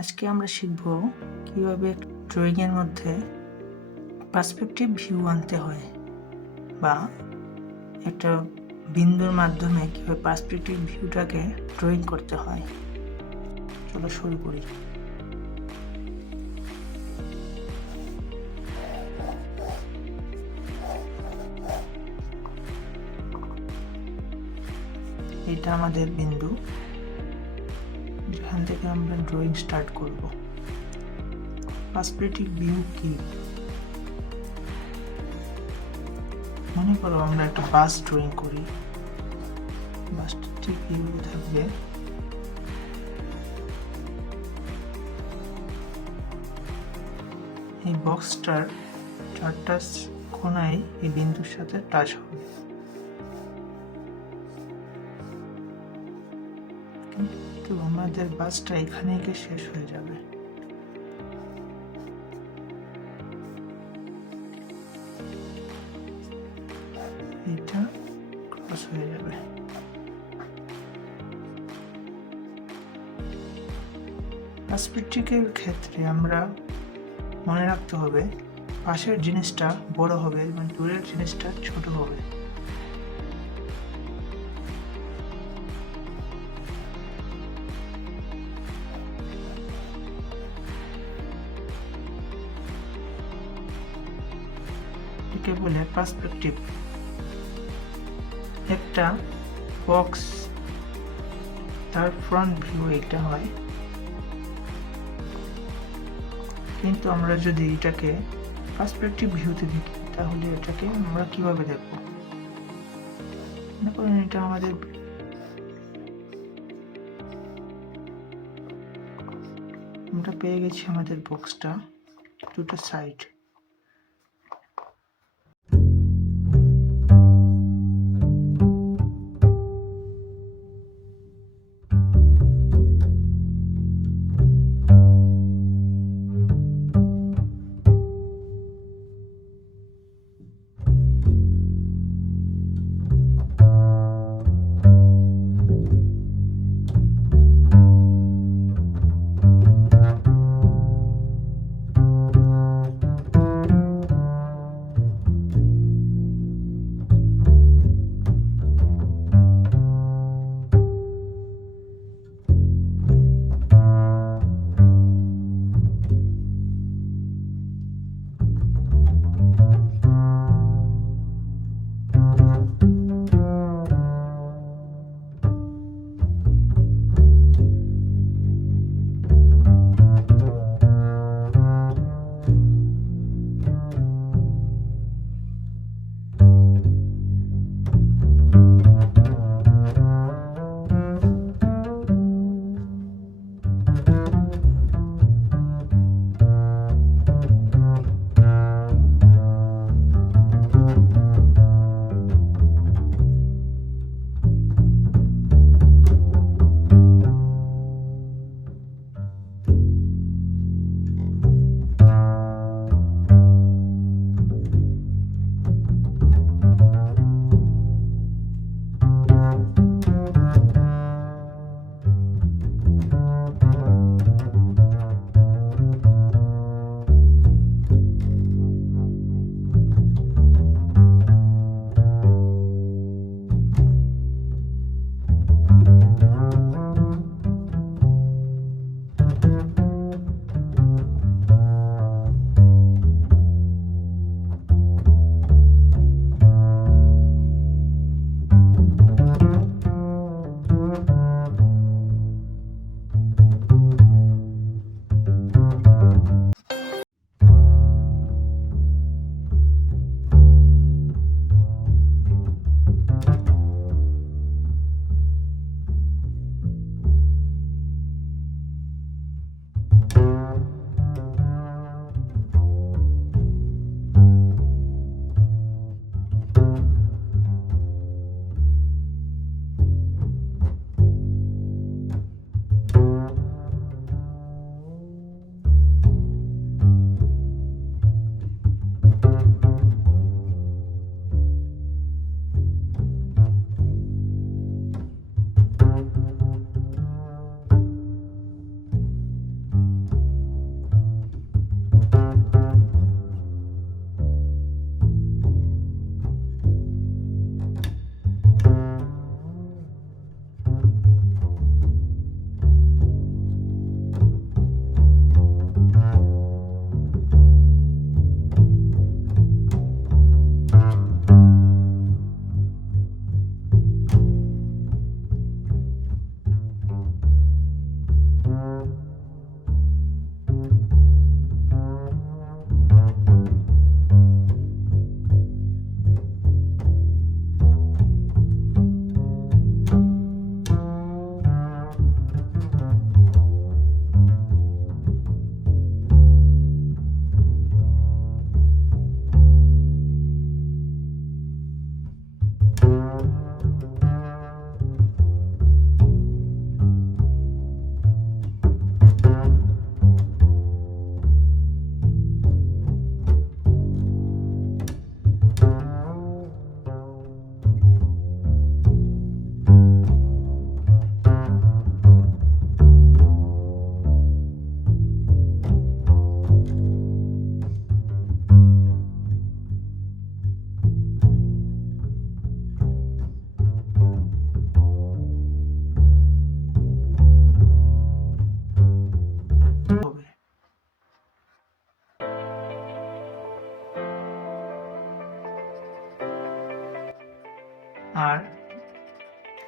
আজকে আমরা শিখব কিভাবে ড্রয়িং এর মধ্যে পার্সপেক্টিভ ভিউ আনতে হয় বা একটা বিন্দুর মাধ্যমে কিভাবে পার্সপেক্টিভ ভিউটাকে ড্রয়িং করতে হয়। চলো শুরু করি। এটা আমাদের বিন্দু, যেখান থেকে আমরা ড্রয়িং স্টার্ট করব। পার্সপেক্টিভ ভিউ কি? মনে করো আমরা একটা বাস ড্রয়িং করি, বাসটা ঠিক এইভাবে থাকবে। এই বক্সটার চারটা কোণায় এই বিন্দুর সাথে টাচ হবে। তো আমাদের বাসটা এখানে গিয়ে শেষ হয়ে যাবে। এটা ক্রস হয়ে যাবে। পার্সপেক্টিভের ক্ষেত্রে আমরা মনে রাখতে হবে পাশের জিনিসটা বড় হবে এবং দূরের জিনিসটা ছোট হবে। একে বলে পার্সপেক্টিভ। একটা বক্স তার ফ্রন্ট ভিউ এটা হয়, কিন্তু আমরা যদি এটাকে পার্সপেক্টিভ ভিউতে দেখি তাহলে এটাকে আমরা কিভাবে দেখব? মনে করেন এটা আমরা পেয়ে গেছি আমাদের বক্সটা দুটো সাইড।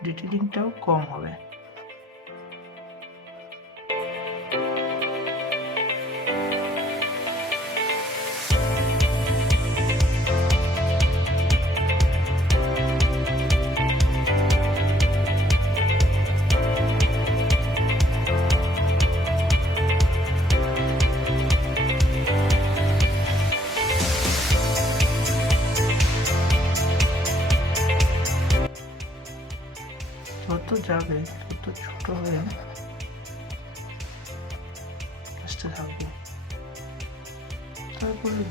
ডিটেলিংটাও কম হবে। যত যাবে তত ছোট হয়ে আসতে থাকবে। তারপরে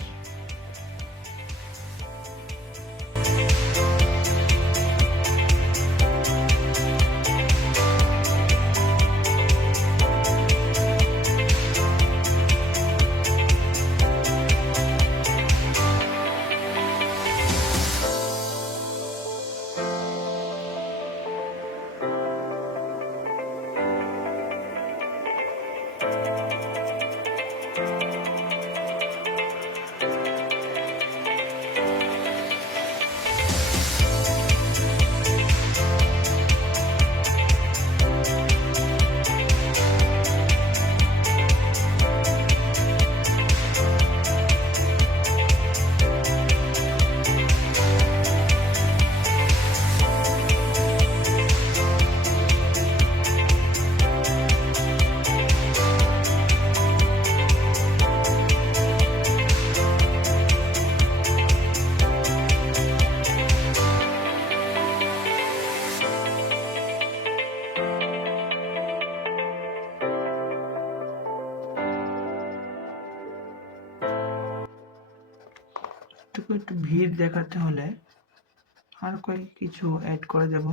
একটু ভিড় দেখাতে হলে আর কয়েক কিছু অ্যাড করে দেব।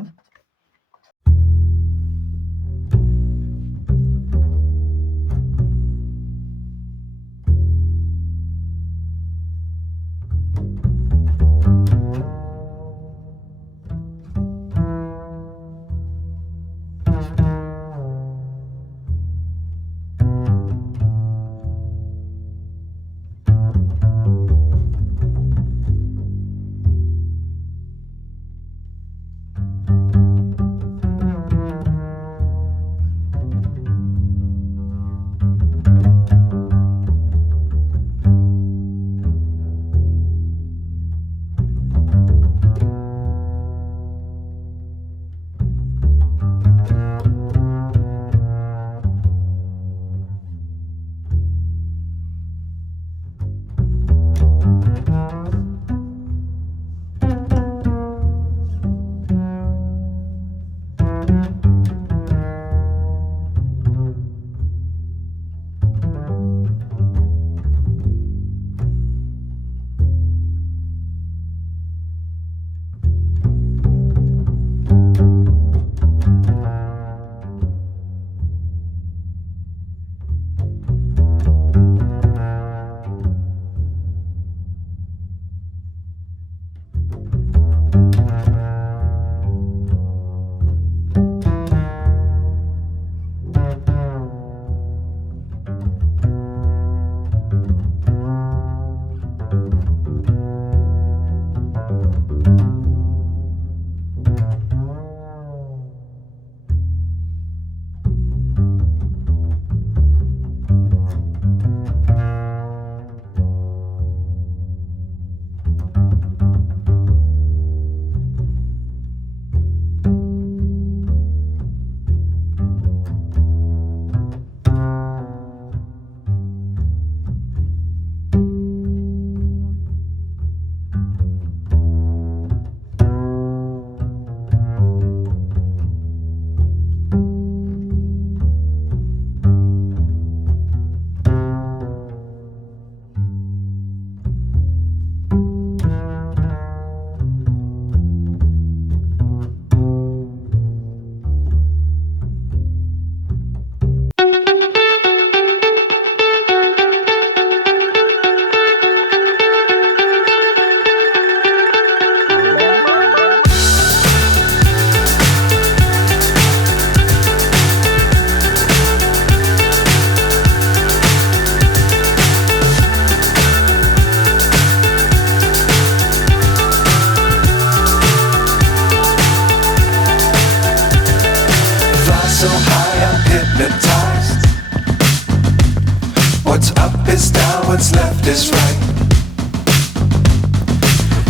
What's up is down, what's left is right.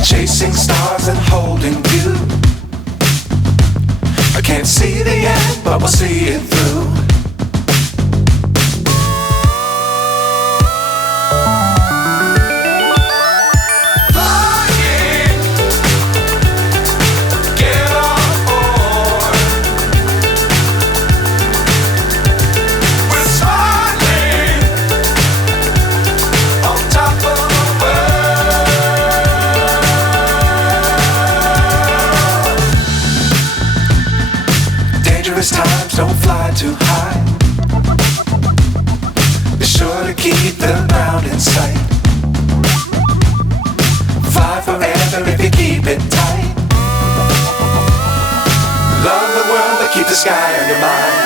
Chasing stars and holding you. I can't see the end, but we'll see it through. Times don't fly too high. Be sure to keep the ground in sight. Fly forever if you keep it tight. Love the world but keep the sky on your mind.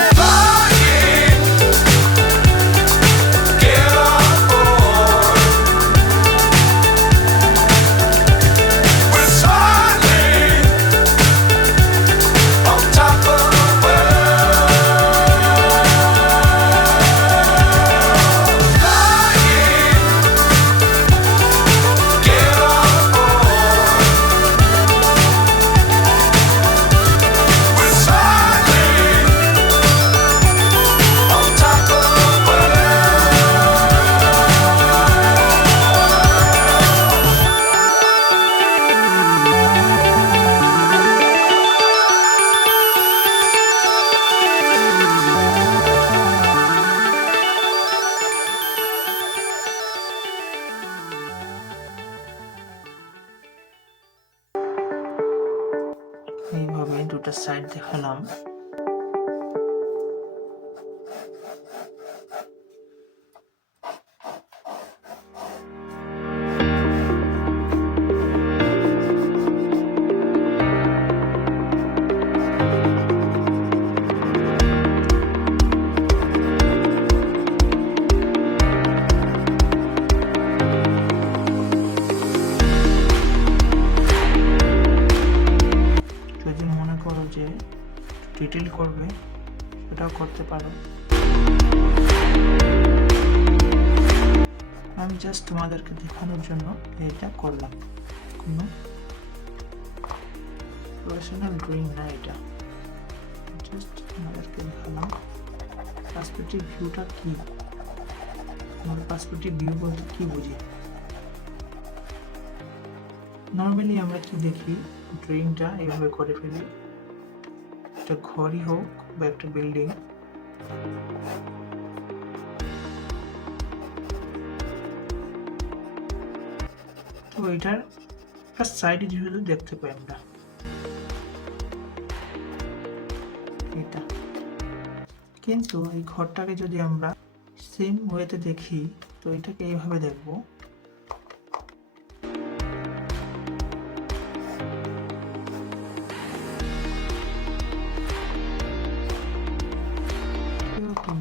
এইভাবে দুটো সাইড দেখালাম। যে ডিটেল করবে সেটাও করতে পারো। আমি জাস্ট তোমাদেরকে দেখানোর জন্য এটা করলাম, কোনো প্রফেশনাল ড্রয়িং না, এটা জাস্ট তোমাদেরকে দেখালাম পার্সপেক্টিভ ভিউটা কি। আমরা পার্সপেক্টিভ ভিউ বলতে কি বুঝি? নর্মালি আমরা কি দেখি, ড্রয়িংটা এইভাবে করে ফেলি, একটা ঘরই হোক বা একটা বিল্ডিং, তো এটার সাইডে যেহেতু দেখতে পাই আমরা এটা, কিন্তু এই ঘরটাকে যদি আমরা সেম ওয়েতে দেখি তো এটাকে এইভাবে দেখবো।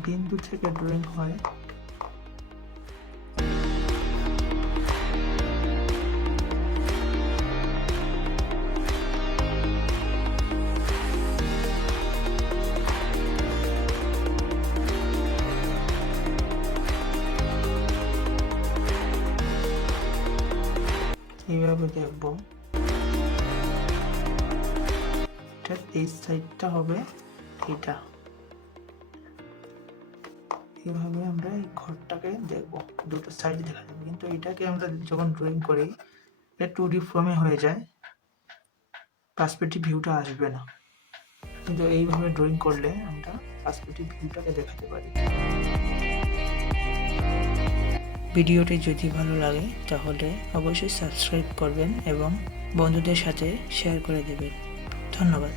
বিন্দু থেকে ড্রয়িং হয়, এইভাবে দেখবো। এই সাইডটা হবে এটা, এইভাবে আমরা এই ঘরটাকে দেখবো, দুটো সাইড দেখা যাবে। কিন্তু এটাকে আমরা যখন ড্রয়িং করি এটা 2D ফর্মে হয়ে যায়, পার্সপেক্টিভ ভিউটা আসবে না। কিন্তু এইভাবে ড্রয়িং করলে আমরা পার্সপেক্টিভ ভিউটাকে দেখাতে পারি। ভিডিওটি যদি ভালো লাগে তাহলে অবশ্যই সাবস্ক্রাইব করবেন এবং বন্ধুদের সাথে শেয়ার করে দেবেন। ধন্যবাদ।